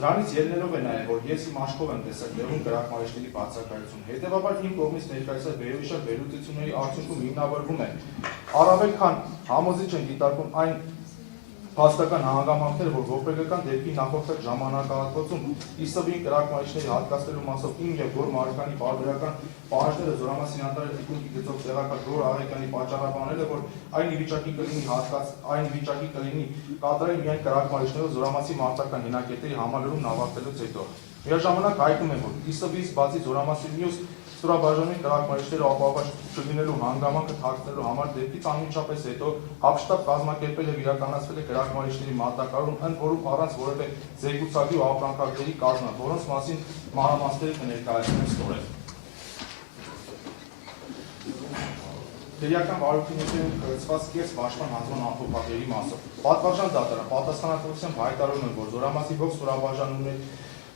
Դրանից ելնելով է նաև, որ ես իմ աչքով եմ տեսել տեղում կրակմարիչների բացակայություն։ Հետևաբար իմ կողմից ներկայացված վերոհիշյալ վերլուծությունների արդյունքում հիմնավորվում է առավել քան համոզիչ են դիտարկում այն փաստական հանգամանքները, որ ողբերգական դեպքի նախորդած ժամանակահատվածում իսովին կրակմարիչների հատկացնելու մասով իմ եւ Գոր Մարուկյանի պարբերական պահանջները զորամասին անդարել թիկունքի գծով տեղակալ Գոր Աղեկյանի պատճառաբանել է, որ այն վիճակի կլինի կատարել միայն կրակմարիչներով զորամասի մարտական հենակետերի համալրումն ավարտելուց հետո։ Միաժամանակ հայտնում եմ, որ իսովից բացի զորամասի մյուս ստորաբաժանումի կրակմարիչները ապահովված չլինելու հանգամանքը թաքցնելու համար դեպքից անմիջապես հետո հապշտապ կազմակերպել եւ իրականացվել է կրակմարիչների մատակարարում, ընդ որում առանց որևէ զեկուցակի ու ապրանքագրերի կազմը, որոնց մասին մանրամասները կներկայացնեմ ստորև։ Քրեական վարույթի ներքևում կրծված կես պաշտպան հանձնման ամփոփագրերի մասով։ Պատվարժան դատարան պատասխանատվությամբ հայտարարում եմ, որ զորամասի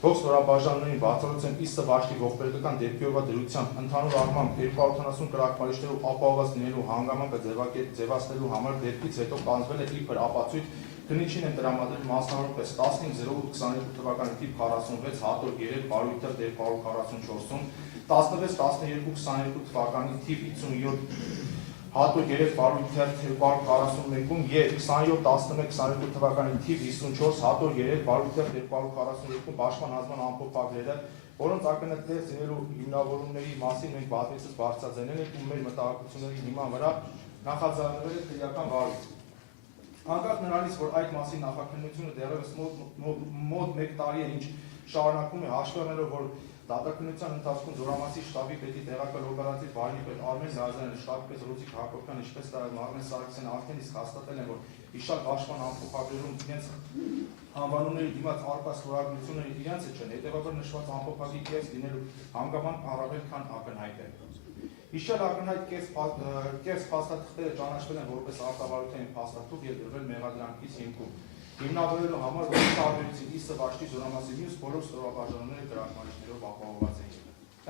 ողջ ստորաբաժանումներին բացառությամբ Իսսը վաշտի ողբերգական դեպքի օրվա դրությամբ ընդհանուր առմամբ 270 կրակմարիչներով ապահովված լինելու հանգամանքը ձևացնելու համար դեպքից հետո կանցվել է իբր ապացույց քննիչին են տրամադրել մասնավորապես 15/08/22 թվականի թիվ 46 հատոր 3 բարույթ 244-ում 16/12/22 թվականի թիվ 57 հատոր 3 բարույթ 241-ում եւ 27/11/22 թվականի թիվ 54 հատոր 3 բարույթ 242-ում պաշտպան հանձնման ամփոփագրերը, որոնց ակնհայտ լինելու հիմնավորումների մասին մենք բազմիցս բարձրաձայնել ենք ու մեր մտահոգությունների հիման վրա նախաձեռնվել է քրեական վարույթ։ Անկախ նրանից, որ այդ մասին նախաքննությունը դեռևս մոտ 1 տարի է, ինչ շարունակվում է, հաշվի առնելով, որ դատաքննության ընթացքում զորամասի շտաբի պետի տեղակալ օպերատիվ վարիպետ Արմեն Զազարյանը, շտաբի պետ Ռոզիկ Հակոբյանը, ինչպես նաև Արմեն Սարգսյանը արդեն իսկ հաստատել են, որ հիշյալ պաշտպան ամփոփագրերում իրենց անվանումների դիմաց առկա ստորագրությունները իրենց չեն, հետևաբար նշված ամփոփագրի կես լինելու հանգամանք առավել քան ակնհայտ է։ Հիշյալ ակնհայտ կես փաստաթղթերը ճանաչվել են որպես արտավարության փաստաթուղթ եւ դրվել մեղադրանքից հիմքում։ Հիմնավորելու համար, որ տարբերություն Իսսը վաշտի զորամասի մյուս բոլոր ստորաբաժանումները կրակմարիչներով ապահովված են։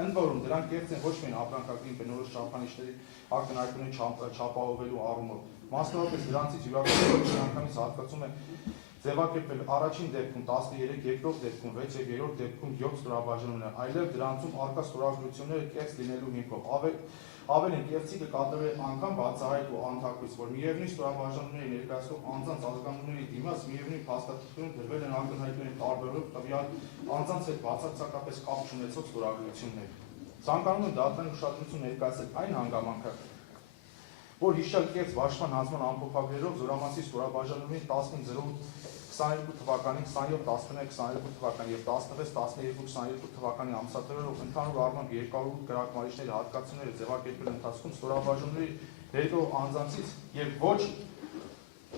Ընդ որում դրանք կեղծ են ոչ միայն ապրանքագրին բնորոշ չափանիշների ակնարկումների չապահովելու առումով, մասնավորապես դրանցից յուրաքանչյուրը միանգամից հատկացում է ձևակերպել առաջին դեպքում 13, երկրորդ դեպքում 6 եւ երրորդ դեպքում 7 ստորաբաժանումներ, այլև դրանցում առկա ստորագրությունները կեղծ լինելու հիմքով։ Ավելին կեղծիկը կատարվել անգամ բացահայտ ու անթակույց, որ միևնույն ստորաբաժանումների ներկայացող անձանց ազգանունների դիմաց միևնույն փաստաթղթերում դրվել են ակնհայտորեն տարբերող տվյալ անձանց հետ բացարձակապես կապ չունեցող ստորագրություններ։ Ցանկանում եմ դատարան ուշադրություն ներկայացնել այն հանգամանքը, որ հիշյալ կեղծ պաշտպան հանձնման ամփոփագրերով զորամասի ստորաբաժանումների 15/08/22 թվականի, 27/11/22 թվականի եւ 16/12/22 թվականի ամսաթվերով ընդհանուր առմամբ 208 կրակմարիչների հատկացումները ձևակերպելու ընթացքում ստորաբաժանումների ներկայացող անձանցից եւ ոչ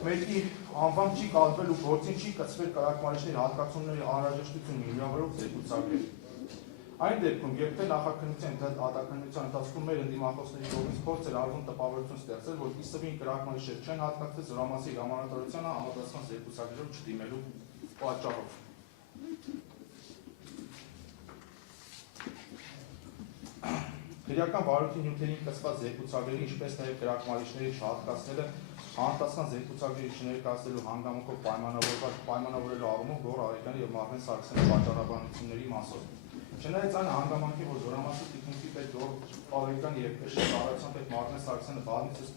մեկի անվան չի կազմվել ու գործին չի կցվել կրակմարիչների հատկացումների անհրաժեշտություն հիմնավորող զեկուցագրեր։ Այն դեպքում, երբ թե նախաքննության ընթացքում մեր ընդդիմախոսների կողմից փորձ էր արվում տպավորություն ստեղծել, որ իսովին կրակմարիչներ չեն հատկացվել զորամասի հրամանատարությանը համապատասխան զեկուցագրերով չդիմելու պատճառով։ Քրեական վարույթի նյութերին կցված զեկուցագրերի, ինչպես նաև կրակմարիչների չհատկացնելը համապատասխան զեկուցագրերի չներկայացնելու հանգամանքով պայմանավորելու առումով Գոր Աղեկյանի եւ Մարմեն Սարգսյանի պատճառաբանությունների մասով։ Չնայած այն հանգամանքի, որ զորամասի թիկունքի պետ Գոր Աղեկյանը եւ ԿՇ ծառայության պետ Մարմեն Սարգսյանը բազմիցս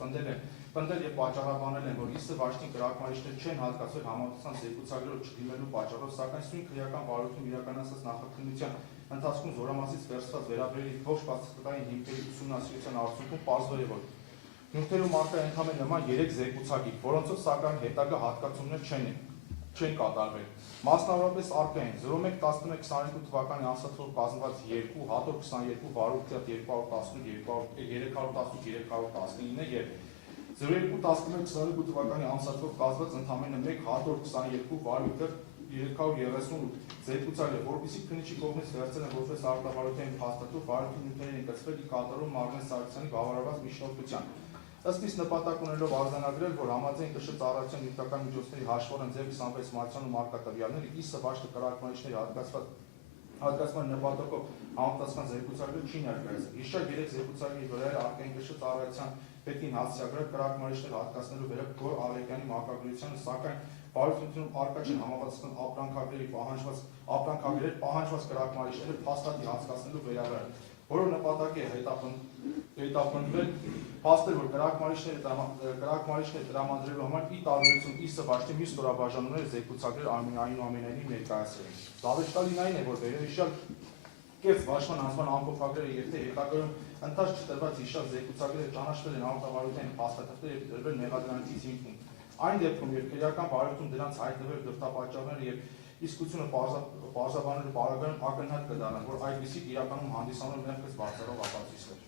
պնդել եւ պատճառաբանել են, որ Իսսը վաշտին կրակմարիչներ չեն հատկացվել համապատասխան զեկուցագրերով չդիմելու պատճառով, սակայն սույն քրեական վարույթում իրականացած նախաքննության ընթացքում զորամասից վերցված վերաբերելի ողջ փաստաթղթային հիմքերի ուսումնասիրության արդյունքում պարզվել է, որ նյութերում առկա ընդհանրապես նման 3 զեկուցագիր, որոնցով սակայն հետագա հատկացումներ չեն կատարվել։ Մասնավորապես առկա են 01/11/22 թվականի ամսաթվով կազմված 2 հատոր 22 վարույթ 218-319 եւ 02/11/22 թվականի ամսաթվով կազմված ընդամենը 1 հատոր 22 վարույթ 338 զեկուցագրեր, որպեսզի քննիչի կողմից վերցել են որպես արտավարության փաստաթուղթ վարույթի նյութերին կցվել կատարում Մարմեն Սարգսյանի բավարարված միջնորդությամբ։ Ըստ իս նպատակ ունելով արձանագրել, որ համաձայն ԿՇ ծառայության նյութական միջոցների հաշվառան ձև 26 մարտյանում առկա տվյալները Իսսը վաշտը կրակմարիչների հատկացման նպատակով համապատասխան զեկուցագրեր չի ներկայացել։ Հիշյալ 3 զեկուցագրերի վրա առկա են ԿՇ ծառայության պետին հասցեագրել կրակմարիչներ հատկացնելու վերաբերյալ Գոր Աղեկյանի մակագրությանը, սակայն բարոյթությունում արկա չեն համապատասխան ապրանքագրեր պահանջված կրակմարիչները փաստաթի հասկացնելու վերաբերյալ, որը նպատակ է հետապնդվել փաստել, որ կրակմարիչները տրամադրելու համար ի տարբերություն ԻՍ վաշտի մյուս ստորաբաժանումները զեկուցագրեր այնուամենայնիվ ներկայացրել են։ Զավեշտալին այն է, որ վերոհիշյալ կեղծ վաճման անձնական ամփոփագրերը եւ թե հետագայում ընթաց չտրված հիշյալ զեկուցագրերը ճանաչվել են արտավարության փաստաթղթեր եւ դրվել մեղադրանքից հիմքում։ Այն դեպքում, երբ քրեական բարոյթում դրանց հայտնվել դրդապատճառները եւ իսկությունը պարզաբանելու պարագայում ակնհայտ կդառնան, որ այդպիսիք իրականում հանդիսանում են մեղքից բացառող ապացույցներ։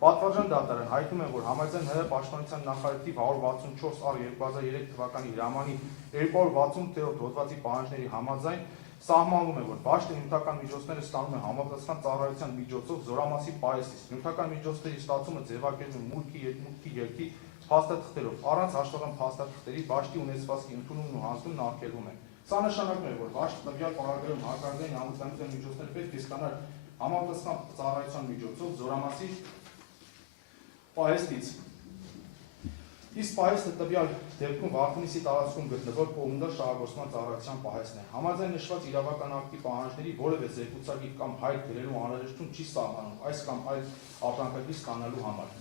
Պատվարժան դատարան հայտնում են, որ համաձայն ՀՀ պաշտպանության նախարարի 164/2003 թվականի հրամանի 260-րդ հոդվածի պահանջների համաձայն սահմանվում է, որ վաշտը նյութական միջոցները ստանում է համապատասխան ծառայության միջոցով զորամասի պահեստից։ Նյութական միջոցների ստացումը ձևակերպվում մուտքի ելքի փաստաթղթերով, առանց հաշտական փաստաթղթերի վաշտի ունեցվածքի ընդունումն ու հանձնումն արգելվում է։ Սա նշանակում է, որ վաշտը տվյալ պարագայում հակարդային անվտանգության միջոցներ պետք է ստանալ համապատասխան ծառայության միջոցով զորամասի պահեստից։ Իսկ պահեստը տվյալ դեպքում Վարդենիսի տարածքում գտնվող կոմունդալ շահագործման ծառայության պահեստն է։ Համաձայն նշված իրավական ակտի պահանջների որևէ զեկուցակի կամ հայտ գրելու անհրաժեշտություն չի սահմանում այս կամ այլ ապրանքակիր ստանալու համար։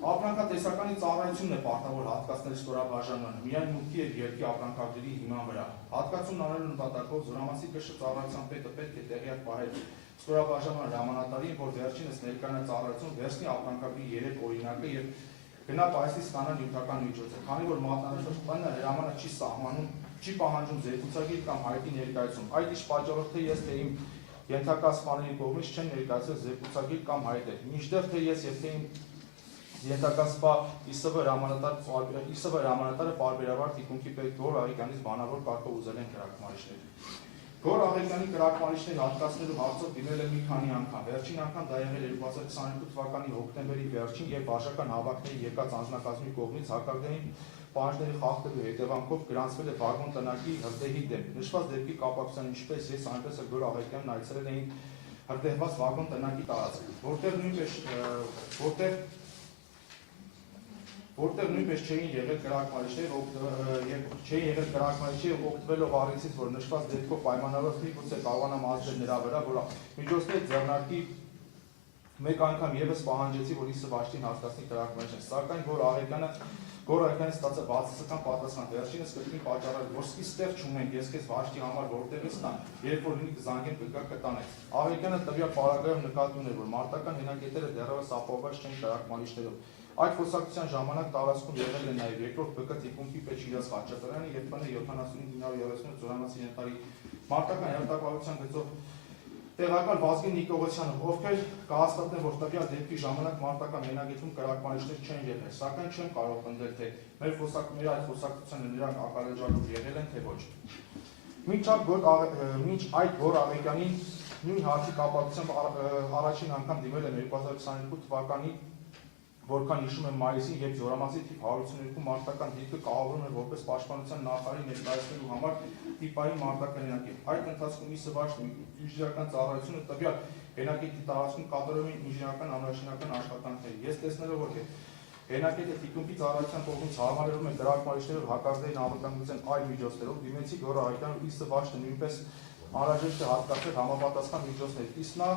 Ապրանքատեսականի ծառայությունն է պարտավոր հատկացնել ստորաբաժանմանը միայն մուտքի եւ ելքի ապրանքագրերի հիման վրա։ Հատկացումն անելու նպատակով զորամասի ԿՇ ծառայության պետը պետք է տեղյակ պահել ստորաբաժանման հրամանատարին, որ վերջինս ներկայացնած ծառայություն վերցնի ապրանքագրի 3 օրինակը եւ գնա պահեստի ստանալ նյութական միջոցը, քանի որ մատնանշողությունը հրամանը չի սահմանում, չի պահանջում զեկուցակիր կամ հայտի ներկայացում։ Այդ ինչ պատճառով թե ես թե իմ ենթակա սպաների կողմից չեն ներկայացել զեկուցակիր կամ հայտեր, մինչդեռ թե ես եւ թե իմ ենթակա սպա ԻՍՎ հրամանատարը պարբերաբար թիկունքի պետ Գոր Աղիկյանից բանավոր կարգով ուզել են կրակմարիչներ։ Գոր Աղիկյանի կրակմարիչներ հատկացնելու հարցով դիմել է մի քանի անգամ։ Վերջին անգամ դա եղել 2022 թվականի հոկտեմբերի վերջին, երբ վարչական հավաքների եկած անձնակազմի կողմից հակարդային պահանջների խախտելու հետևանքով գրանցվել է վագոն տնակի հրդեհի դեմ։ Նշված դեպքի կապակցությամբ ինչպես ես, այնպես էլ Գոր Աղիկյանն այցելել էին հրդեհված վագոն տնակի տարածք, որտեղ նույնպես չէին եղել կրակմարիչներ օգտվելով առիթից, որ նշված դեպքով պայմանավորված միգուցե կարողանամ ազդել նրա վրա, որ միջոցների ձեռնարկի մեկ անգամ եւս պահանջեցի, որ ԻՍ վաշտին հասկացնի կրակմարիչներ, սակայն Գոր Աղիկյանը ստացավ բացասական պատասխան, վերջինս կրկին պատճառել, որ ստեղ չունենք, ես քեզ վաշտի համար որտեղից տամ, երբ որ լինի կզանգեմ կգա կտանեք։ Աղիկյանը տվյալ պարագայում նկատի ուներ, որ մարտական հենակետերը դեռևս ապահովված չեն կրակմարիչներով։ Այդ խոսակցության ժամանակ տարածքում եղել է նաև երկրորդ ԲԿ թիկունքի պետ Շիրազ Խաչատրյանը եւ ՊՆ 7538 զորամասի ներկայ մարտական հերթապահության գծով տեղակալ Վազգեն Նիկողոսյանը, ովքեր կհաստատեն, որ տվյալ դեպքի ժամանակ մարտական հենակետում կրակմարիչներ չեն եղել, սակայն չեն կարող պնդել, թե մեր այդ խոսակցությանը նրանք ակալեջալով եղել են, թե ոչ։ Մինչ այդ Գոր Աղիկյանին նույն հարցի կապակցությամբ առաջին անգամ դիմել եմ 2022 թվականի որքան հիշում եմ մայիսին, երբ զորամասի թիվ 152 մարտական դիրքը կահավորում է որպես պաշտպանության նախարարի ներկայացնելու համար տիպային մարտական հենակետ։ Այդ ընթացքում ԻՍ վաշտի ինժեներական ծառայությունը տվյալ հենակետի տարածքում կատարում են ինժեներական անվաշինական աշխատանքներ։ Ես տեսնելով, որ հենակետը թիկունքի ծառայության կողմից հարմարվում է կրակմարիչներով հակարդային անվտանգության այլ միջոցներով, դիմեցի Գոր Աղիկյանը, ԻՍ վաշտը նույնպես անհրաժեշտ է հատկացնել համապատասխան միջոցներ։ Իսկ նա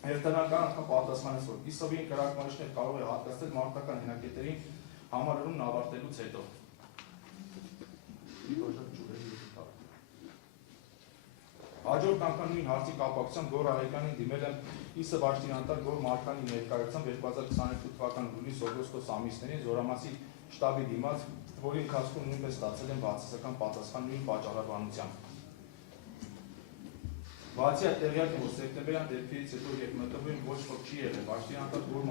հերթական անգամ պատասխանեց, որ ԻՍՎ-ին կրակմարիչներ կարող է հատկացնել մարտական հենակետերին համարումն ավարտելուց հետո։ Հաջորդ անգամ նույն հարցի կապակցությամբ Գոր Աղիկյանին դիմել եմ ԻՍ վաշտի անտառ Գոր Մարկանի ներկայությամբ 2022 թվականի հուլիս-օգոստոս ամիսներին զորամասի շտաբի դիմաց, որի ընթացքում նույնպես ստացել են բացասական պատասխան նույն պատճառաբանությամբ։ Բացի այդ տեղյակ է, որ սեպտեմբերյան դեպքերից հետո երբ ՄՏՎ-ին ոչ ոք չի եղել, վաշտի անտառ Գոր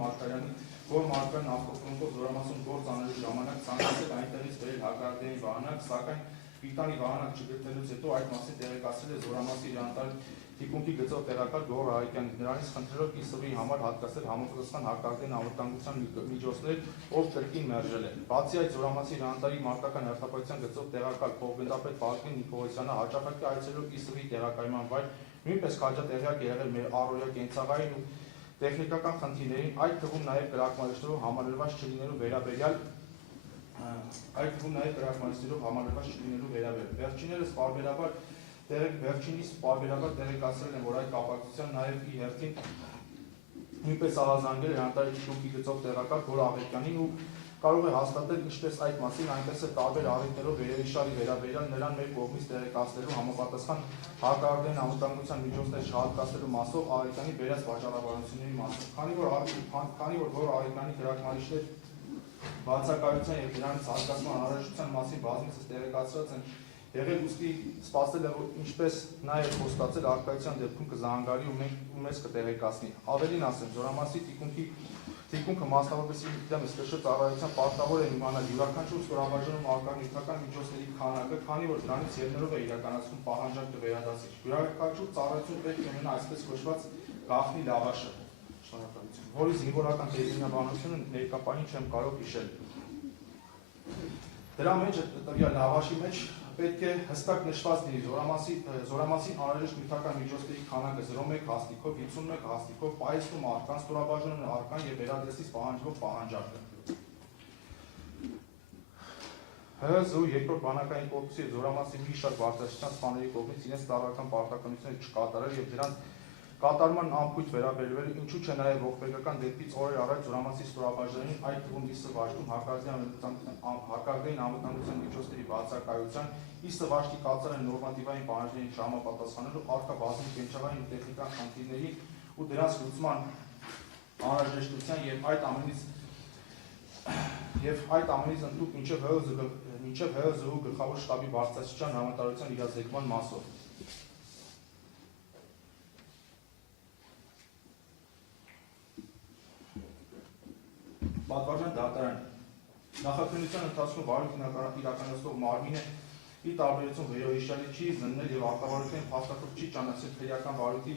Մարկարյանի ավտոֆրոնտով զորամասում գործ անելու ժամանակ ցանկացել այնտեղից բերել հակարդային վահանակ, սակայն Պիտանի վահանակ չգտնելուց հետո այդ մասին տեղեկացրել է զորամասի անտառ թիկունքի գծով տեղակալ Գոր Աղիկյանին, նրանից խնդրելով ԻՍՎ-ի համար հատկացնել համապատասխան հակարդային անվտանգության միջոցներ, ով կրկին մերժել է։ Բացի այդ զորամասի անտառի մարտական հերթապահության գծով տեղակալ փոխգնդապետ Վազգեն Նիկողոսյանը հաճախակի այցելող ԻՍՎ-ի տեղակայման վայր նույնպես քաջատեղյակ եղել մեր առօրյա կենցաղային ու տեխնիկական խնդիրներին, այդ թվում նաև կրակմարիչներով համալրված չլինելու վերաբերյալ այդ թվում նաև կրակմարիստերով համալրված չլինելու վերաբերյալ։ Վերջինիս պարբերաբար տեղեկացրել են, որ այդ կապակցությամբ նաև ի հերթին նույնպես ահազանգել է անտարիքի շուկի գծով տեղակալ Գոր Աղետյանին ու կարող է հաստատել ինչպես այդ մասին, այնպես էլ տարբեր առիթներով վերևիշարի վերաբերյալ նրան մեր կողմից տեղեկացնելու համապատասխան հակառակային անվտանգության միջոցներ չհատկացնելու մասով Աղետյանի բերած վաճառականությունների մասին։ Քանի որ Գոր Աղետյանի կրակմարիչներ բացակայության եւ դրանից հատկացման անհրաժեշտության մասին բազմիցս տեղեկացրած են եղել, ուստի սպասել է, որ ինչպես նաև խոստացել արկայության դեպքում կզանգարի ու մեզ կտեղեկացնի։ Ավելին ասեմ, Զորամասի թիկունքը մասնավորապես դեմս կշռ ծառայության պարտավոր է իմանալ յուրաքանչյուր ստորաբաժանում արկա նյութական միջոցների քանակը, քանի որ դրանից ելնելով է իրականացնում պահանջարկը վերադասիչ։ Յուրաքանչյուր ծառայություն պետք է ունենա այսպես կոչված գաղտնի լավաշը, որի զինվորական տերմինաբանությունը ներկայապահին չեմ կարող հիշել։ Դրա մեջ տվյալ լավաշի մեջ պետք է հստակ նշված լինի Զորամասի անհրաժեշտ նյութական միջոցների քանակը 0.1 հաստիքով, 51 հաստիքով, պահեստում արկան, ստորաբաժանում արկան եւ վերադեսից պահանջվող պահանջարկը։ ՀԶՈ երկրորդ բանակային կորպուսի եւ Զորամասի մի շարք բարձրաստիճան սպաների կողմից իրենց ծառայական պարտականությունները չկատարել եւ դրանց կատարման անփույթ վերաբերվել, ինչու՞ չէ նաև ողբերգական դեպքից օրեր առաջ Զորամասի ստորաբաժանին, այդ թվում ԻՍ վաշտում հակարգային անվտանգության միջոցների բացակայության, ԻՍ վաշտի կատարած նորմատիվային պահանջներին չհամապատասխանելու առկա բազմիք կենտրոնային ու տեխնիկական խնդիրների ու դրանց լուծման անհրաժեշտության եւ այդ ամենից ընդհանուր մինչև ՀԶՈ գլխավոր շտաբի բարձրաստիճան համատարության իրազեկման մասով։ Պատվարժան դատարան նախաքննության ընթացքում վարույթն իրականացնող մարմինը ի տարբերություն վերոհիշյալի չի զննել եւ արտավարության փաստաթուղթ չի ճանաչել քրեական վարույթի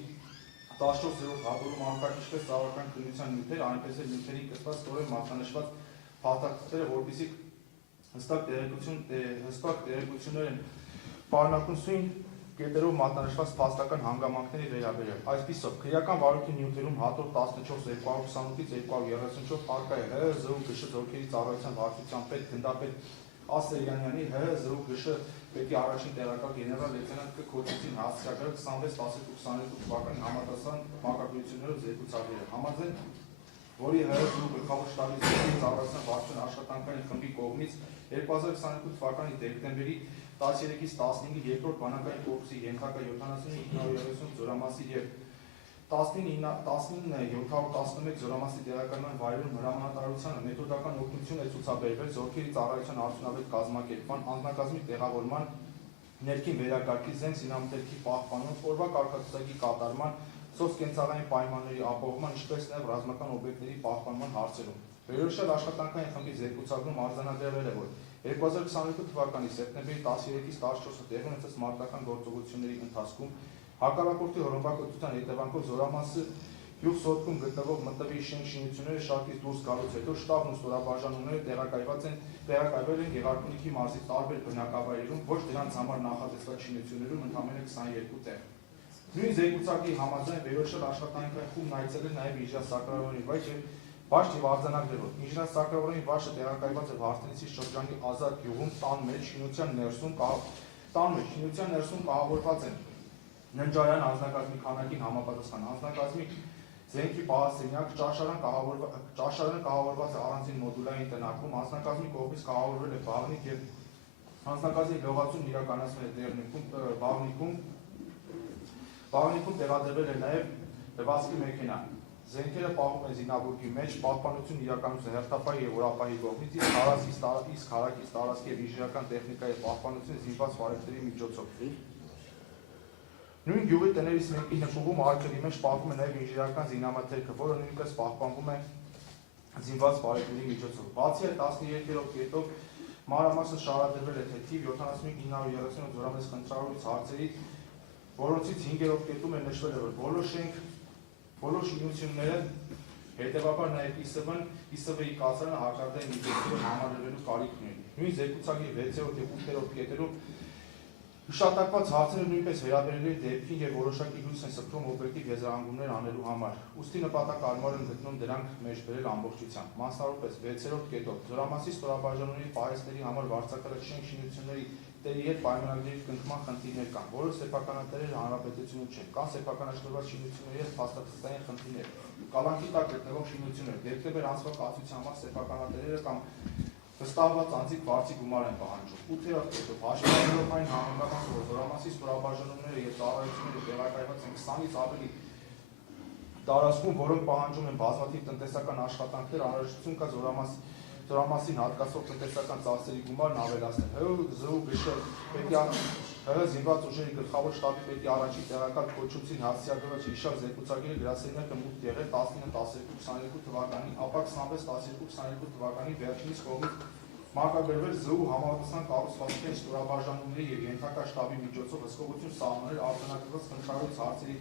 14-րդ հատորում արկա ինչպես ծառայական քննության նյութեր, այնպես էլ նյութերի կցված ստորև մատնանշված փաստաթղթերը, որպեսզի հստակ տեղեկություններ են պարունակում սույն կետերով մատնանշված փաստական հանգամանքների վերաբերյալ։ Այսպիսով, քրեական վարույթի նյութերում հատոր 14-228-ից 234 արկա է ՀԶՈ ԳՇ զորքերի ծառայության վարչության պետ գնդապետ Ասերյանյանի, ՀԶՈ ԳՇ պետի առաջին տեղակալ գեներալ լեյտենանտ Կ. Քոչեցին հասցեագրել 26-12-22 թվականի համապատասխան մակագրություններով զեկուցագրել։ Համաձայն որի ՀԶՈ գլխավոր շտաբի զորքերի ծառայության վարչության աշխատանքային խմբի կողմից 2022 թվականի դեկտեմբերի 13-ից 15-ի երկրորդ բանակային կորպուսի ենթակա 7930 Զորամասի եւ 19711 Զորամասի տեղակայման վայրում հրամանատարությանը մեթոդական օգնություն է ցուցաբերվել զորքերի ծառայության արդյունավետ կազմակերպման, անձնակազմի տեղավորման, ներքին վերակարգի, զենք զինամթերքի պահպանման, օրվա կարգացուցակի կատարման, սոցկենցաղային պայմանների ապահովման, ինչպես նաև ռազմական օբյեկտների պահպանման հարցերում։ Վերորոշյալ աշխատանքային խմբի զեկուցողում արձանագրվել է, որ 2022 թվականի սեպտեմբերի 13-ից 14-ը տեղի ունեցած մարտական գործողությունների ընթացքում հակառակորդի հռոմբակոծության հետևանքով Զորամասի գյուղ-սոտքում գտնվող ՄՏՎ-ի շինությունները շարքից դուրս գալուց հետո շտաբն ու ստորաբաժանումները տեղակայվել են Գեղարքունիքի մարզի տարբեր բնակավայրերում, ոչ դրանց համար նախատեսված շինություններում ընդամենը 22 տեղ։ Նույն զեկուցակի համաձայն վերորոշյալ աշխատանքային խումբն այցելել նաև ինժեներասակրավորի վաշտ եւ արձանագրել, որ ինժեներասակրավորի վաշտը տեղակայված է Վարդենիսի շրջանի Ազատ գյուղում տան մեջ շինության ներսում կահավորված են ննջարան անձնակազմի քանակին համապատասխան անձնակազմի զենքի պահասենյակ, ճաշարանը կահավորված է առանձին մոդուլային տնակում, անձնակազմի կողմից կահավորվել է բաղնիկ եւ անձնակազմի լողացումն իրականացվել է Բաղնիքում տեղադրվել է նաև լվացքի մեքենա։ Զենքերը պահվում են զինաբուրգի մեջ, պահպանություն իրականացվում է հերթապահի եւ օրապահի կողմից, իսկ հարակից տարածքի եւ ինժեներական տեխնիկայի պահպանությունը զինված վարորդների միջոցով։ Նույն գյուղի տներից մեկի նկուղում արկերի մեջ պահվում է նաև ինժեներական զինամթերքը, որը նույնպես պահպանվում է զինված վարորդների միջոցով։ Բացի այդ 13-րդ կետով մանրամասն շարադրվել է թիվ 75930 Զորամաս խնդրահարույց հարցերի, որոնցից 5-րդ կետում է նշվել, որ բոլոր շինությունները հետևաբար նաև ԻՍՎ-ի կացարանը հակարդային միջոցներով համալրվելու կարիք ունեն։ Նույն զեկուցակի 6-րդ եւ 8-րդ կետերում Հիշատակված հարցերը նույնպես վերաբերել են դեպքին եւ որոշակի լույս են սփռում օբյեկտիվ եզրահանգումներ անելու համար։ Ուստի նպատակարար են գտնում դրանք մեջ բերել ամբողջությամբ։ Մասնավորապես 6-րդ կետով զորամասի ստորաբաժանումների պահեստների համար վարձակալած շենք շինությունների տերի հետ պայմանագրերի կնքման խնդիրներ կան, որը սեփականատերերը հանրապետությունում չեն, կան սեփականաշնորհված շինությունների հետ փաստաթղթային խնդիրներ, կալանքի տակ գտնվող շինություններ, դեպքեր անձնակացության համար սեփականատերերը կամ վստահված անձիկ վարձի գումար են պահանջում։ 8-րդ կետով հաշվառելով այն համեմատական, որ զորամասի ստորաբաժանումները եւ ծառայությունները տեղակայված են 20-ից ավելի տարածքում, որոնք պահանջում են բազմաթիվ տնտեսական աշխատանքներ, անհրաժեշտություն կա զորամասին հատկացող տնտեսական ծախսերի գումարն ավելացնել։ ՀԶՈ ՀՀ զինված ուժերի գլխավոր շտաբի պետի առաջին տեղակալ Քոչուցին հասցեագրված հիշյալ զեկուցագիրը գրասենյակը մուտք եղել 19-12-22 թվականին, ապա 26-12-22 թվականի վերջինիս կողմից մարգագրվել ԶՈՒ համապատասխան կառուցվածքային ստորաբաժանումների եւ ենթակա շտաբի միջոցով հսկողություն սահմանել արտոնագրված խնդրահարույց հարցերի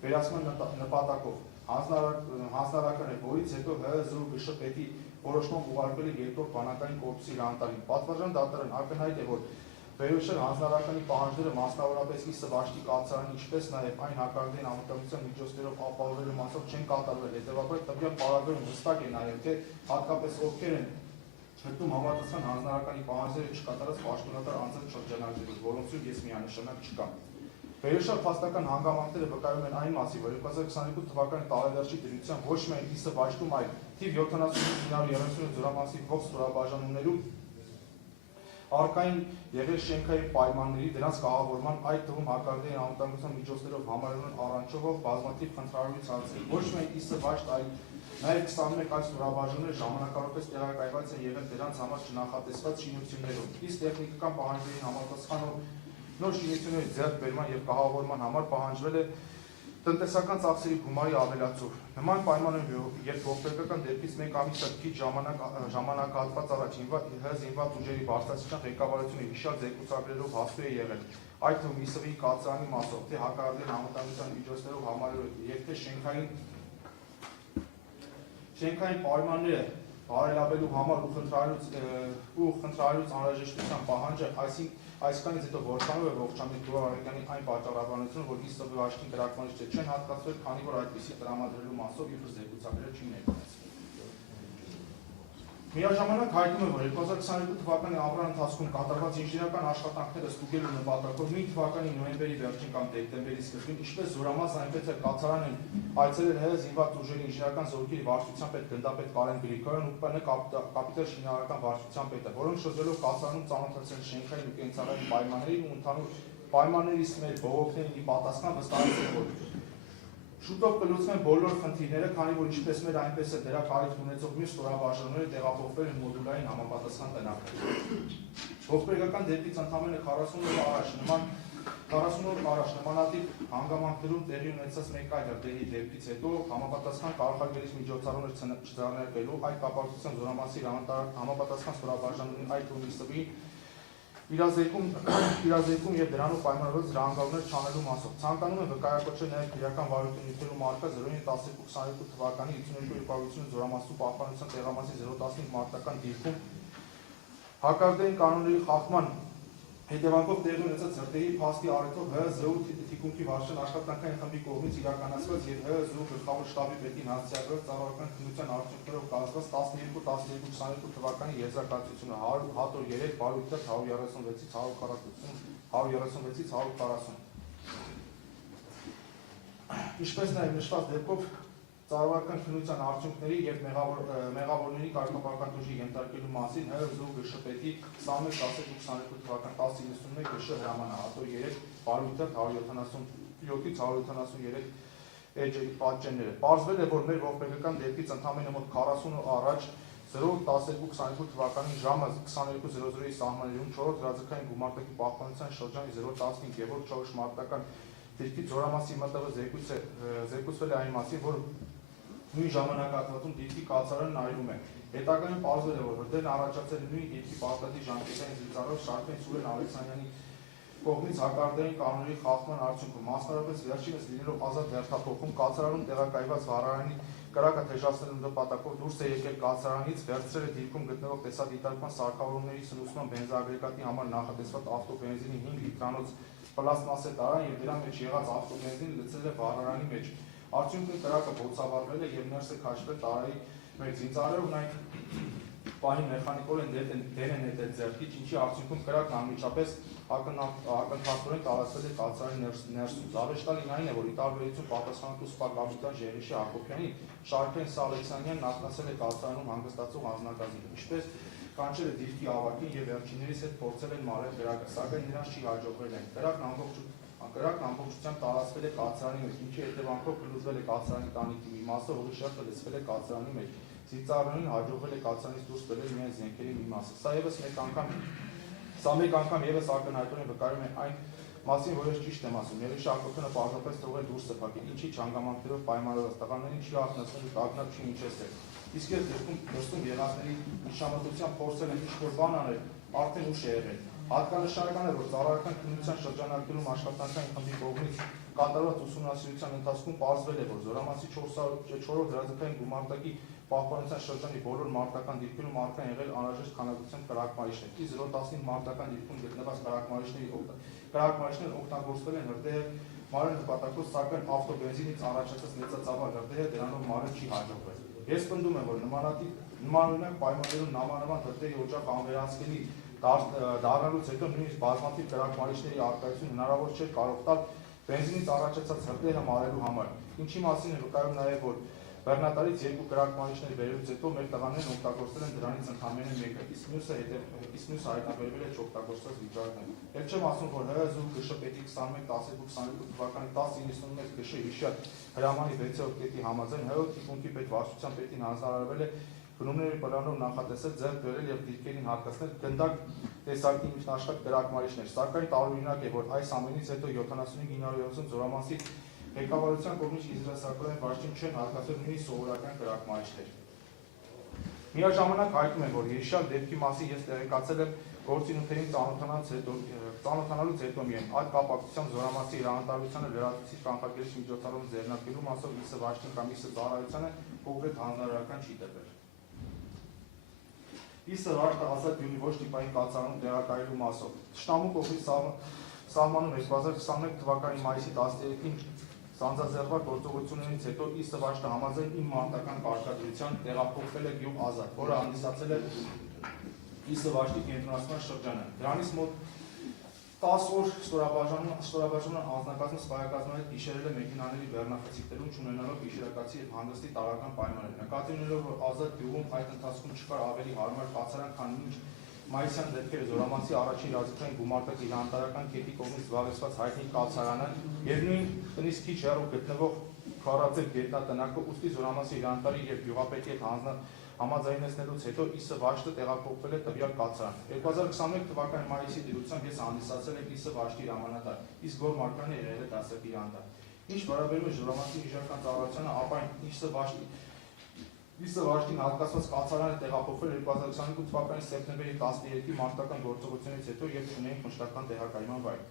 վերացման նպատակով հանձնարարական է, որից հետո ՀԶՈ ԳՇ պետի որոշմամբ ուղարկվել է երկրորդ բանակային կորպուսի հրամանատարին։ Պատվարժան դատարան ակնհայտ է, որ վերջին հանձնարարականի պահանջները մասնավորապես ԻՍ Վաշտի կաթսարանի, ինչպես նաև այն հակառակին անվտանգության միջոցներով ապահովելու մասով չեն կատարվել։ Հետևաբար տվյալ պարագայում հստակ է նաև, թե հատկապես ովքեր են հետում համապատասխան հանձնարարականի պահանջները չկատարած պաշտոնատար անձանց շրջանակներում, որոնցում ես միանշանակ չկամ։ Վերջին փաստական հանգամանքները վկայում են այն մասին, որ 2022 թվականի տարեվերջի դրությամբ ոչ միայն ԻՍ Վաշտում, այլ թիվ 75-930 զորամասի ողջ ստորաբաժանումներում արկային եղել շենքային պայմանների, դրանց կահավորման, այդ թվում հակառակային անվտանգության միջոցներով համարելուն առնչվող բազմաթիվ խնդրահարույց հարցեր։ Ոչ միայն ԻՍ Վաշտ, այլ նաև 21 այլ ստորաբաժանումներ ժամանակավորապես տեղակայված են եղել դրանց համար չնախատեսված շինություններում։ Իսկ տեխնիկական պահանջներին համապատասխանող նոր շինությունների ձեռքբերման եւ կահավորման համար պահանջվել է տնտեսական ծախսերի գումարի ավելացում։ Նման պայմաններում, երբ ողբերգական դեպքից մեկ ամիսը քիչ ժամանակահատված առաջ զինված ուժերի բարձրացման ղեկավարությունը հիշյալ զեկուցագրերով հաստու է եղել, այդ թվում ԻՍՎ-ի կաթսարանի մասով, թե հակառակային անվտանգության միջոցներով համարելու եւ թե շենքային պայմանները բարելավելու համար ու խնդրահարույց անհրաժեշտության պահանջը, այսքանից հետո որքանով է ողջամիտ Գյուղարեկյանի այն պատճառաբանությունը, որ ԻՍՎ Վաշտին կրակմանիչները չեն հատկացվել, քանի որ այդպիսի տրամադրելու մասով իբր զեկուցագրերը չի ներկայացվել։ Միաժամանակ հայտնում է, որ 2022 թվականի ամռան ընթացքում կատարված ինժեներական աշխատանքները ստուգելու նպատակով նույն թվականի նոյեմբերի վերջին կամ դեկտեմբերի սկզբին, ինչպես զորամաս, այնպես էլ կաթսարան են այցելել ՀՀ զինված ուժերի ինժեներական զորքի վարչության պետ գնդապետ Կարեն Գրիգորյան ու ՊՆ կապիտալ շինարարական վարչության պետը, որոնք շրջելով կաթսարանում ծանոթացել շենքային ու կենցաղային պայմաններին ու ընդհանուր պայմաններից մեր բողոքներին ի պատասխան վստահեցին, որ շուտով կլուծվեն բոլոր խնդիրները, քանի որ ինչպես մեր այնպես էլ դրա կարիք ունեցող մյուս ստորաբաժանումները տեղափոխվել են մոդուլային համապատասխան տնակներ։ Ողբերգական դեպքից ընդամենը 40 օր առաջ նմանատիպ հանգամանքներում տեղի ունեցած մեկ այլ դեպի դեպքից հետո համապատասխան կարգավորիչ միջոցառումներ չձեռնարկելու, այդ կապակցությամբ զորամասի համապատասխան ստորաբաժանումին, այդ թվում ԻՍՎ-ի իրազեկում եւ դրանով պայմանավորված հրահանգավորներ չանելու մասով։ Ցանկանում է վկայակոչել նաև քրեական վարույթունիթերու մարկա 09-12-22 թվականի 52-250 զորամասու պահպանության տեղամասի 015 մարտական դիրքում հակառակային կանոնների խախտման հետևանքով տեղի ունեցած զրտերի փաստի առիթով ՀԶՈ թիկունքի վարչության աշխատանքային խմբի կողմից իրականացված եւ ՀԶՈ գլխավոր շտաբի պետին հասցեագրված ծառայական քննության արդյունքներով կազմված 12-12-22 թվականի եզրակացությունը 100-3 բարույթ 136-ից 140 Ինչպես նաև նշված դեպքով ծառայական քննության արդյունքների եւ մեղավորների կարգապահական ուժի ենթարկելու մասին ՀԶՈ ԳՇ պետի 21-12-22 թվական 1091 ԳՇ հրամանա 103 բարույթ 177-ից 173 էջերի պատճենները։ Պարզվել է, որ մեր ողբերգական դեպքից ընդամենը մոտ 40 օր առաջ 0-12-22 թվականի ժամը 22:00-ի սահմաններում 4-րդ հրաձգային գումարտակի պահպանության շրջանի 015 Գևորգ Չավուշ մարտական դիրքի զորամասի ՄՏՎ զեկուցվել է այն մասին, որ նույն ժամանակահատվածում դիրքի կաթսարանը նայվում է։ Հետագայում պարզվել է, որ հրդեհն առաջացել է նույն դիրքի պարտադիր ժամկետային զինծառայող Շարքեն Սուրեն Ալեքսանյանի կողմից հակառակային կանոնների խախտման արդյունքում, մասնավորապես վերջինս լինելով ազատ հերթափոխում կաթսարանում տեղակայված վառարանի կրակը թեժացնելու նպատակով դուրս է եկել կացարանից, վերցրել է դիրքում գտնվող տեսադիտարկման սարքավորումների սնուցման բենզագրեգատի համար նախատեսված ավտոբենզինի 5 լիտրանոց պլաստմասե տարան եւ դրա մեջ եղած ավտոբենզին լցրել է վառարանի մեջ։ Արդյունքում կրակը բոցավառվել է եւ ներս է քաշվել տարայի մեջ։ Զինծառայողն այն պահին մեխանիկորեն դեն է նետել ձեռքից, ինչի արդյունքում կրակն անմիջապես ակնթարթորեն տարածվել է կացարանի ներսում։ Զավեշտալին այն է, որ ի տարբերություն պատասխանատու սպա կապիտան Ժերիշի Հակոբյանի, Շարքեն Սալեքսանյանն ակնասել է կացարանում հանգստացող անձնակազմին, ինչպես կանչել է դիրքի ավագին եւ վերջիններիս հետ փորձել են մարել կրակը, սակայն նրանց չի հաջողվել են։ Կրակն ամբողջությամբ տարածվել է կացարանի մեջ, ինչի հետևանքով փլուզվել է կացարանի տանիքի մի մասը, որի շերտը լցվել է կացարանի մեջ։ Զինծառայողին հաջողվել է կացարանից դուրս բերել միայն զենքերի մի մասը։ Սա մեկ անգամ եւս ակնհայտորեն վկայում է այն մասին, որ ես ճիշտ եմ ասում։ Ժերիշի Հակոբյանը պարզապես թողել դուրս սփակել, ինչի չհանգամանքներով պայմանավորված տղաներին չի ակնածել տագնապ չի ինչեսել։ Իսկ ես դրսում եղածների միջամտության փորձել եմ ինչ-որ բան անել, արդեն ուշ է եղել։ Հատկանշական է, որ ծառայական քննության շրջանակներում աշխատանքային խմբի կողմից կատարված ուսումնասիրության ընթացքում պարզվել է, որ Զորամասի 4-րդ հրաձգային գումարտակի պահպանության շրջանի բոլոր մարտական դիրքերում առկա են եղել անհրաժեշտ քանակությամբ կրակմարիչներ։ Իսկ 0-15 մարտական դիրքում գտնված կրակմարիչները օգտագործվել են հրդեհը մարել նպատակով, սակայն ավտոբենզինից առաջացած մեծածավալ հրդեհը դրանով մարել չի հաջողվել։ Ես պնդում եմ, որ նմանօրինակ պայմաններում նամանավան հրդեհի օջախ անվերահսկելի դառնալուց հետո նույնիսկ բազմաթիվ կրակմարիչների առկայություն հնարավոր չէր կարող տալ բենզինից առաջացած հրդեհը մարելու համար, ինչի մասին է վկայում նաև, որ բեռնատարից 2 կրակմարիչներ բերելուց հետո մեր տղաներն օգտագործել են դրանից ընդամենը մեկը, իսկ մյուսը հայտնաբերվել է չօգտագործված վիճակում։ Էլ չեմ ասում, որ ՀԶՈ ԳՇՊ-ի 21-12-22 թվականի 1091 ԳՇ հիշյալ հրամանի 6-րդ կետի համաձայն ՀՀ թիկունքի պետ վարչության պետին հանձնարարվել է գնումների պլանով նախատեսել ձեռք բերել եւ դիրքերին հատկացնել գնդակ տեսակի ինքնաշխատ կրակմարիչներ, սակայն տարօրինակ է, որ այս ամենից հետո 75-930 Զորամասի ղեկավարության կողմից իզրասակորեն վարչին չեն հարկացել նույնիսկ սովորական կրակմարիչներ։ Միաժամանակ հայտնում եմ, որ հիշյալ դեպքի մասին ես տեղեկացել եմ գործինութերին ծանոթանալուց հետո միայն այդ կապակցությամբ Զորամասի հրամանատարությանը լրացուցիչ կանխարգելիչ միջոցառում ձեռնարկելու մասով ԻՍ վարչին կամ ԻՍ ծառայությանը կոնկրետ հանձնարարական չի տրվել։ ԻՍ վարչը ազատ յունի ոչ տիպային կացարանում տեղակայելու մասով։ Թշնամու կողմից սահմանում 2021 թվականի մայիսի 13-ին Սանձազերվար գործողություններից հետո ԻՍ վարչը համաձայն իմ մարտական կարգադրության տեղափոխվել է գյուղ Ազատ, որը հանդիսացել է ԻՍ վարչի կենտրոնացման շրջանը։ Դրանից մոտ 10 օր ստորաբաժանումը անձնակազմը սպայակազմի հետ գիշերել է մեքենաների բեռնախցիկներում չունենալով գիշերակացի եւ հանգստի տարական պայմաններ։ Նկատի ունելով, որ Ազատ գյուղում այդ ընթացքում չկար ավելի հարմար կացարան, քան մինչ մայիսյան դեպքերը Զորամասի առաջին հրաձգային գումարտակի հրանատարական կետի կողմից զբաղեցված հայտնի կացարանը եւ նույն տնից քիչ հեռու գտնվող քարաձև գետնատնակը, ուստի Զորամասի հրանատարի եւ գյուղապետի հետ համաձայնեցնելուց հետո ԻՍ վարչը տեղափոխվել է տվյալ կացարան։ 2021 թվականի մայիսի դրությամբ ես հանդիսացել եմ ԻՍ վարչի հրամանատար, իսկ Գոր Մարկարյանը եղել է դասակի հրամանատար։ Ինչ վերաբերում է Զորամասի իշխանական ծառայությանը, ապա ԻՍ վարչին հատկացված կացարանը տեղափոխվել 2022 թվականի սեպտեմբերի 13-ի մարտական գործողությունից հետո եւ ունեին մշտական տեղակայման վայր։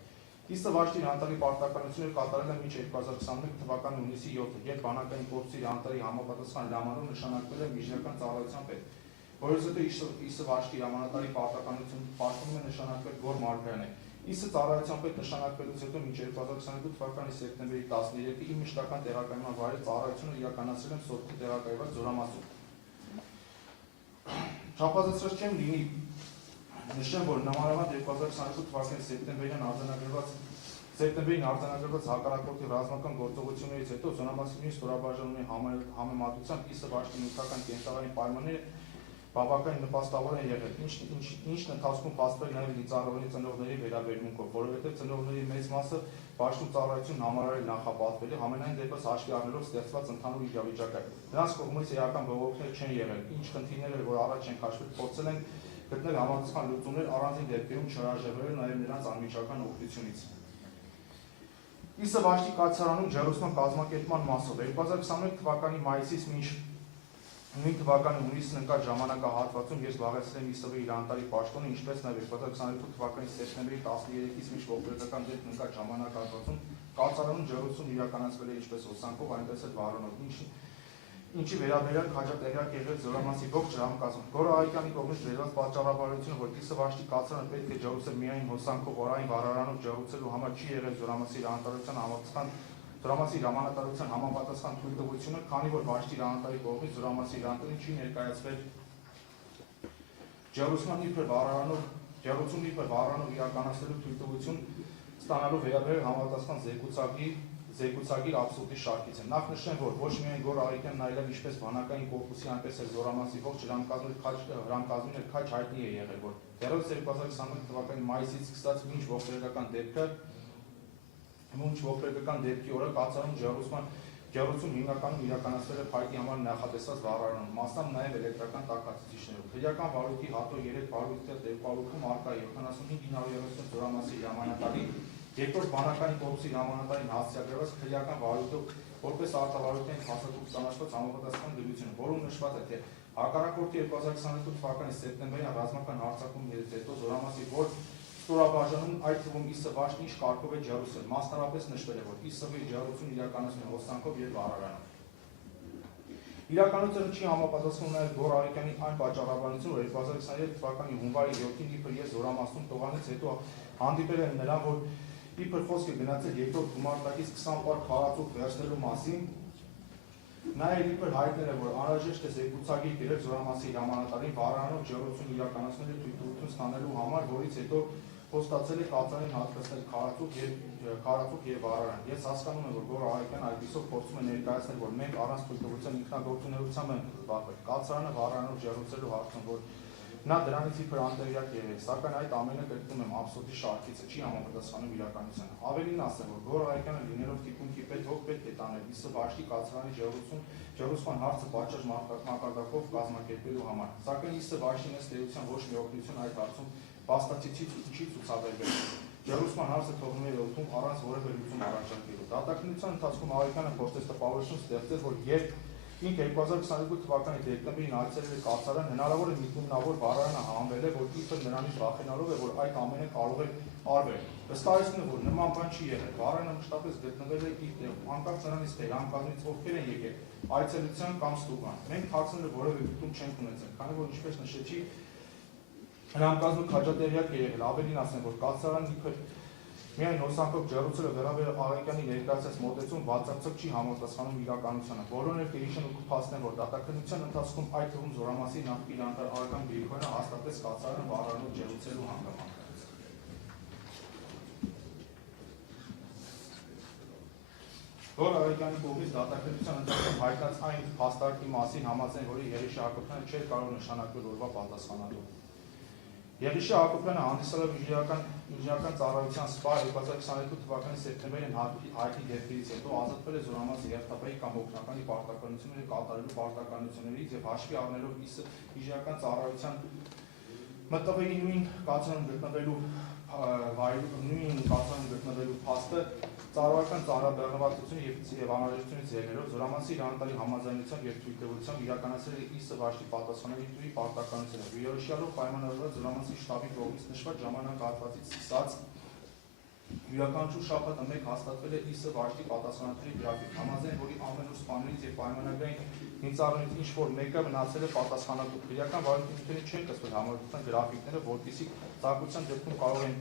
ԻՍ վարչի հրամանատարի պարտականությունները կատարել են մինչ 2021 թվականի հունիսի 7-ը, երբ բանակային կորպուսի հրամանատարի համապատասխան հրամանով նշանակվել է միջնակարգ ծառայության պետ, որից հետո ԻՍ վարչի հրամանատարի պարտականությունը պաշտպանում է նշանակվել Գոր Մարկարյանը։ ԻՍ ծառայության պետ նշանակվելուց հետո մինչ 2022 թվականի սեպտեմբերի 13-ի իմ մշտական տեղակայման վայրի ծառայությունը իրականացրել եմ Սոտկու տեղակայված Զորամասում։ Չափազանցված չեմ լինի նշեմ, որ նմանավանդ 2022 թվականի սեպտեմբերին արձանագրված հակառակորդի ռազմական գործողություններից հետո Զորամասի նույն ստորաբաժանումի համեմատությամբ ԻՍ վարչի նյութական կենտրոնի պայմանները բավականին նպաստավոր են եղել, ինչն ընթացքում փաստվել նաև զինծառայողների ծնողների վերաբերմունքով, որովհետև ծնողների մեծ մասը վարչում ծառայությունն համարել նախապատվելի, համենայն դեպս հաշվի առնելով ստեղծված ընդհանուր իրավիճակը։ Նրանց կողմից էական բողոքներ չեն եղել, ինչ խնդիրներ, որ առաջ են քաշվել, փորձել են գտնել համապատասխան լուծումներ, առանձին դեպքերում չհրաժարվել նաև նրանց անմիջական օգնությունից։ ԻՍ վարչի կացարանում ջեռուցման կազմակերպման մասով 2021 թվականի մայիսից մինչ նույն թվականի հունիսին ընկած ժամանակահատվածում ես զբաղեցրել եմ ԻՍՎ-ի հրամանատարի պաշտոնը, ինչպես նաև 2022 թվականի սեպտեմբերի 13-ից մինչ ողբերգական դեպքն ընկած ժամանակահատվածում կացարանում ջեռուցում իրականացվել է ինչպես հոսանքով, այնպես էլ վառոնով, Ինչի վերաբերյալ քաջատեղյակ եղել զորամասի ողջ ժամկազմում։ Գոռ Ահակյանի կողմից բերված պատճառաբանությունը, որ կիսը վաշտի կացարանը պետք է ջրուցել միայն հոսանքով օրային վարարանով ջրուցելու համար չի եղել զորամասի հրամանատարության համապատասխան թույլտվությունը, քանի որ վաշտի հրամանատարի կողմից զորամասի հրամանատարին չի ներկայացվել ջրուցման իբր վարարանով իրականացնելու թույլտվություն ստանալու վերաբերյալ համապատասխան զեկուցագիր աբսուրդի շարքից է։ Նախ նշեմ, որ ոչ միայն Գոռ Ահակյանն, այլև ինչպես բանակային կորպուսի, այնպես էլ զորամասի ողջ հրաмкազմին էլ քաջ հայտնի է եղել, որ դեռևս 2021 թվականի մայիսից սկսած մինչ ողբերգական դեպքի օրը կացարան ջրուցում հիմնականում իրականացվել է փայտի համար նախատեսված վարարանում, մասամբ նաև էլեկտրական տաքացուցիչներով։ Քրեական վարույթի հատո 3 վարույթներ դեպքալուքում արկա 75-930 զորամասի հրամանատարի երկրորդ բանակային կորպուսի հրամանատարին հասցեագրված քրեական վարույթով որպես արտավարույթային փաստաթուղթ ճանաչված համապատասխան դրություն, որում նշված է, թե հակառակորդի 2022 թվականի սեպտեմբերյան ռազմական հարձակումներից հետո զորամասի որ ստորաբաժանում, այդ թվում ԻՍ վաշտն ինչ կարգով է ջրուցել, մասնավորապես նշվել է, որ ԻՍՎ-ի ջրուցումը իրականացնում է հոսանքով և վարարանով։ Իրականությունը չի համապատասխանում նաև Գոռ Ահակյանի այն պատճառաբանությունը, որ 2023 թվականի հունվարի 7-ին իբր ես զորամասում տողանից հետո հանդիպել են նրան, որ իբր խոսք է գնացել երկրորդ գումարտակից 20 պար քարածուխ վերցնելու մասին, նա էլ իբր հայտնել է, որ անհրաժեշտ է զեկուցագիր գրել զորամասի հրամանատարին վարարանով ջրուցում իրականացնելու թույլտվություն ստանալու համար, որից հետո խոստացել է կացարին հատկացնել քարածուխ և վարարան։ Ես հասկանում եմ, որ Գոռ Ահակյանն այդպիսով փորձում է ներկայացնել, որ մենք առանց թույլտվության ինքնագործունեությամբ ենք զբաղվել կացարանը վարարանով ջրուցելու հարցում, որ նա դրանից իբր անտեղյակ եղել, սակայն այդ ամենը կրկնում եմ աբսուրդի շարքից է, չի համապատասխանում իրականությանը։ Ավելին ասեմ, որ Գոռ Ահակյանը լինելով թիկունքի պետ, ով պետք է տանել ԻՍ վաշտի կացարանի ջրուցման հարցը պատշաճ մակարդակով կազմակերպելու համար, սակայն ԻՍ վաշտին ըստ էության ոչ մի օգնություն այդ հարցում փաստացի չի ցուցաբերվել։ Ջրուցման հարցը թողնում է օդում առանց որևէ լուծում առաջարկելու։ Դատաքննության ընթացքում Ահակյանը փորձեց տպավորություն ստեղծել, որ երբ ինքը 2022 թվականի դեկտեմբերին այցելել է կացարան, հնարավոր է միտումնավոր վարարանը հանվել է, որ իբր նրանից վախենալով է, որ այդ ամենը կարող է արվել։ Վստահեցնում է, որ նման բան չի եղել։ Վարարանը մշտապես գտնվել է իր տեղում, անկախ նրանից, թե հրամանատարից ովքեր են եկել այցելության կամ ստուգան։ Մենք թաքցնել որևէ միտում չենք ունեցել, քանի որ ինչպես նշեցի, հրամանատարը քաջատեղյակ է եղել։ Ավելին ասեմ, որ կացարանը իբր միայն հոսանքով ջրուցելը վերաբերյալ Ահակյանի ներկայացած մոտեցում բացարձակ չի համապատասխանում իրականությանը։ Բոլորն էլ կհիշեն ու կփաստեն, որ դատաքննության ընթացքում այդ թվում զորամասի նախկին անդամ Արկան Գրիգորյանը հաստատեց կացարանը վարարանով ջրուցելու հանգամանքը։ Գոռ Ահակյանի կողմից դատաքննության ընթացքում հայտնած այն փաստարկի մասին համաձայն, որի Եղիշե Հակոբյանը չէր կարող նշանակել օրվա պատասխանատու։ Եղիշե Հակոբյանը հանդիսալով ինժեներական ծառայության սպա 2022 թվականի սեպտեմբերին հայտնի դեպքերից հետո ազատվել է զորամասի հերթապահի կամ օգնականի պարտականությունները կատարելու պարտականություններից և հաշվի առնելով ինժեներական ծառայության ՄՏՎ-ի նույն կացարանում գտնվելու փաստը ծառայական ծառաբեռնվածությունը և անհրաժեշտությունից ելնելով զորամասի հրամանատարի համաձայնությամբ և թույլտվությամբ իրականացրել է ԻՍ վաշտի պատասխանատուի պարտականությունը, վերորոշյալով պայմանավորված զորամասի շտաբի կողմից նշված ժամանակահատվածից սկսած յուրաքանչյուր շաբաթը մեկ հաստատվել է ԻՍ վաշտի պատասխանատուի գրաֆիկ, համաձայն որի ամենուր սպաներից և պայմանագրային հիմնարարներից ինչ-որ մեկը մնացել է պատասխանատու։ Քրեական վարույթի նյութերին չեն կսվել համարության գրաֆիկները, որպեսզի ցանկության դեպքում կարող են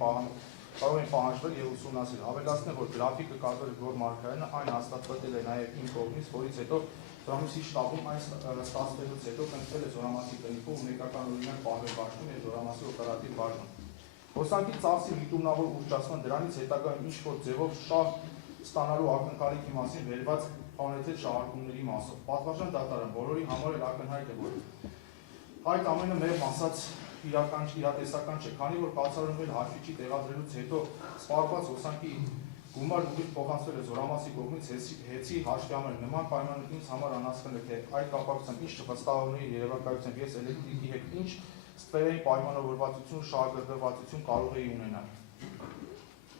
պահանջվել և ուսումնասիրել։ Ավելացնեմ, որ գրաֆիկը կազմել է Գոռ Մարգարյանը, այն հաստատվել է նաև իմ կողմից, որից հետո զորամասի շտաբում այն ստացվելուց հետո կնքվել է զորամասի տնիկով ու մեկական օրինակ պահվել բաժնում և զորամասի օպերատիվ բաժնում։ Հոսանքի ծախսի միտումնավոր ուռճացման դրանից հետագայում ինչ-որ ձևով շահ ստանալու ակնկալիքի մասին վերված անհեթեթ շահարկումների մասով։ Պատվարժան դատարան բոլորի համար էլ ակնհայտ է, որ այդ ամենը մեղմ ասած իրատեսական չէ, քանի որ կացարանվել հաշվիչի տեղադրելուց հետո սպառված հոսանքի գումար ուղիղ փոխանցվել է զորամասի կողմից հեծի հաշվի համար նման պայմաններ ինձ համար անհասկանալի է, թե այդ կապակցությամբ ինչ վստահողների երևակայությամբ ես էլեկտրիկի հետ ինչ ստվերային պայմանավորվածություն, շահագրգռվածություն կարող էի ունենալ։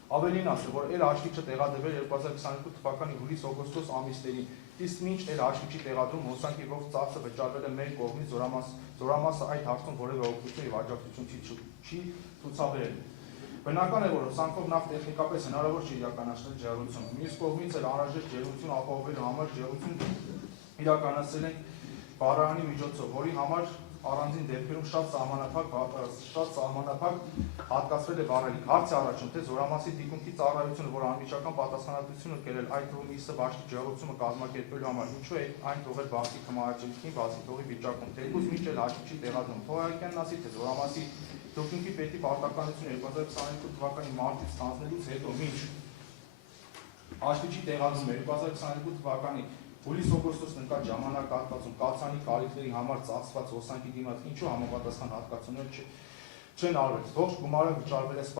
Ավելին ասեմ, որ էլ հաշվիչը տեղադրվել 2022 թվականի հուլիս-օգոստոս ամիսներին, իսկ մինչ էլ հաշվիչի տեղադրում հոսանքի ողջ ծախսը վճարվել է մեր կողմից զորամասը այդ հարցում որևէ օգնություն և աջակցություն չի ցուցաբերել։ Բնական է, որ հոսանքով նախ տեխնիկապես հնարավոր չի իրականացնել ջրուցում, մյուս կողմից էլ անհրաժեշտ ջրություն ապահովելու համար իրականացրել ենք բառարանի միջոցով, որի համար առանձին դեպքերում շատ սահմանափակ հատկացվել է վարելիք։ Հարց է առաջում, թե զորամասի թիկունքի ծառայությունը, որ անմիջական պատասխանատվություն է կրել այդ թվում ԻՍ վաշտի ջեռուցումը կազմակերպելու համար, ինչու է այն թողել բանկի քմահաճելիքին բացի թողի վիճակում։ Թեկուզ մինչ էլ հաշվի չի տեղադրում։ Թողարկյանն ասի, թե զորամասի թիկունքի պետի պարտականությունը 2022 թվականի մարտից ստանձնելուց հետո մինչ հաշվի չի տեղադրում 2022 թվականի հուլիս-օգոստոս ընկած ժամանակահատվածում կաթսանի կարիքների համար ծախսված հոսանքի դիմաց ինչու համապատասխան հատկացումներ չեն արվել։ Ողջ գումարը վճարվել է